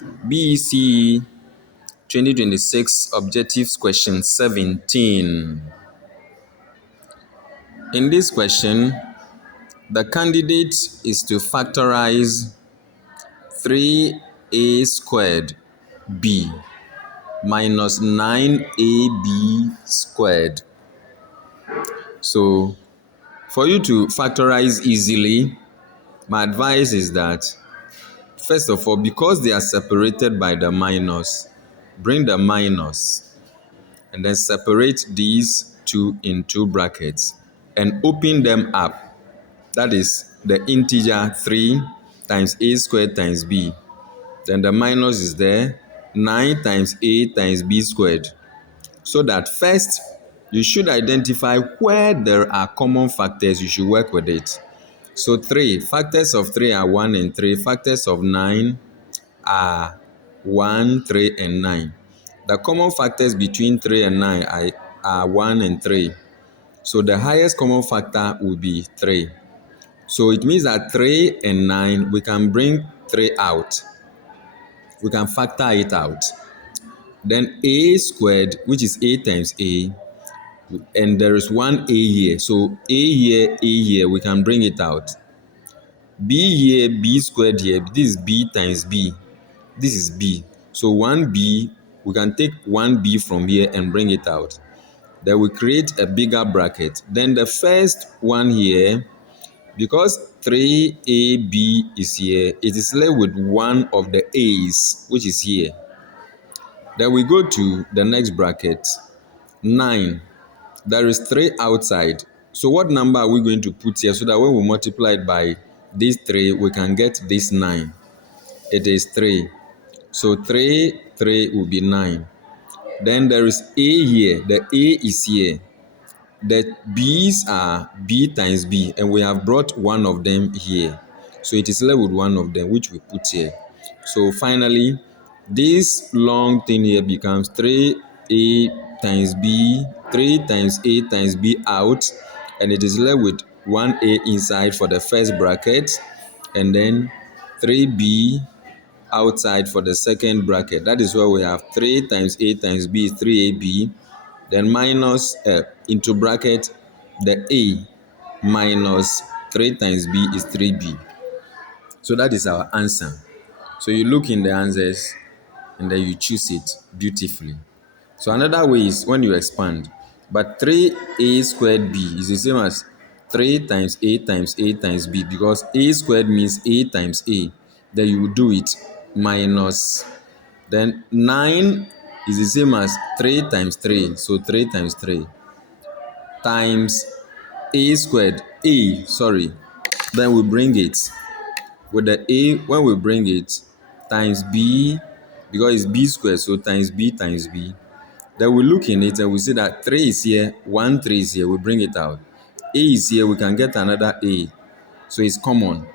BEC 2026 Objectives Question 17. In this question, the candidate is to factorize 3a squared b minus 9ab squared. So, for you to factorize easily, my advice is that, first of all, because they are separated by the minus, bring the minus and then separate these two in two brackets and open them up. That is the integer 3 times a squared times b. Then the minus is there, 9 times a times b squared. So that first, you should identify where there are common factors. You should work with it. So 3, factors of 3 are 1 and 3. Factors of 9 are 1, 3, and 9. The common factors between 3 and 9 are 1 and 3. So the highest common factor will be 3. So it means that 3 and 9, we can bring 3 out. We can factor it out. Then a squared, which is a times a, and there is one a here. So a here, we can bring it out. B here, b squared here, this is b times b. This is b. So 1b, we can take 1b from here and bring it out. Then we create a bigger bracket. Then the first one here, because 3ab is here, it is left with one of the a's, which is here. Then we go to the next bracket, 9. There is 3 outside. So what number are we going to put here so that when we multiply it by these 3, we can get this 9? It is 3. So 3 will be 9. Then there is a here. The a is here. The b's are b times b, and we have brought one of them here. So it is left with one of them, which we put here. So finally, this long thing here becomes 3a times b, 3 times a times b out, and it is left with 1a inside for the first bracket, and then 3b outside for the second bracket. That is why we have 3 times a times b is 3ab, then minus into bracket the a minus 3 times b is 3b. So that is our answer. So you look in the answers and then you choose it beautifully. So another way is when you expand. But 3a squared b is the same as 3 times a times a times b, because a squared means a times a. Then you will do it minus. Then 9 is the same as 3 times 3. So 3 times 3 times a squared. Then we bring it with the a. When we bring it times b, because it's b squared, so times b times b. Then we look in it and we see that 3 is here, 1 3 is here. We bring it out. A is here, we can get another a. So it's common.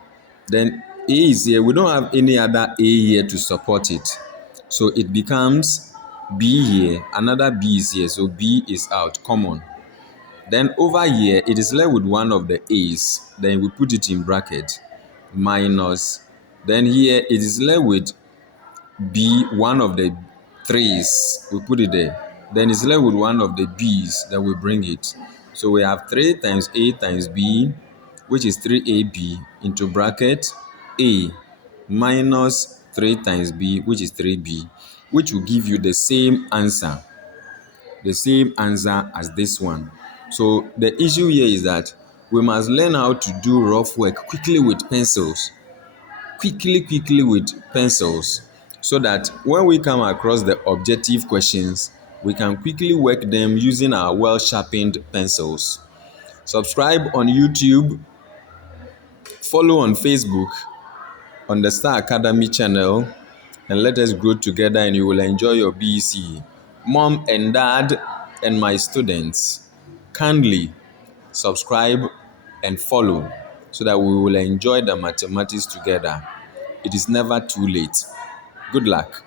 Then a is here, we don't have any other a here to support it. So it becomes b here, another b is here. So b is out, common. Then over here, it is left with one of the a's. Then we put it in bracket, minus. Then here, it is left with b, one of the 3's. We put it there. Then it's left with one of the b's. Then we bring it. So we have 3 times a times b, which is 3ab, into bracket a minus 3 times b, which is 3b, which will give you the same answer as this one. So the issue here is that we must learn how to do rough work quickly with pencils. Quickly with pencils, so that when we come across the objective questions, we can quickly work them using our well-sharpened pencils. Subscribe on YouTube, follow on Facebook on the Star Academy channel, and let us grow together and you will enjoy your BEC. Mom and dad and my students, kindly subscribe and follow so that we will enjoy the mathematics together. It is never too late. Good luck.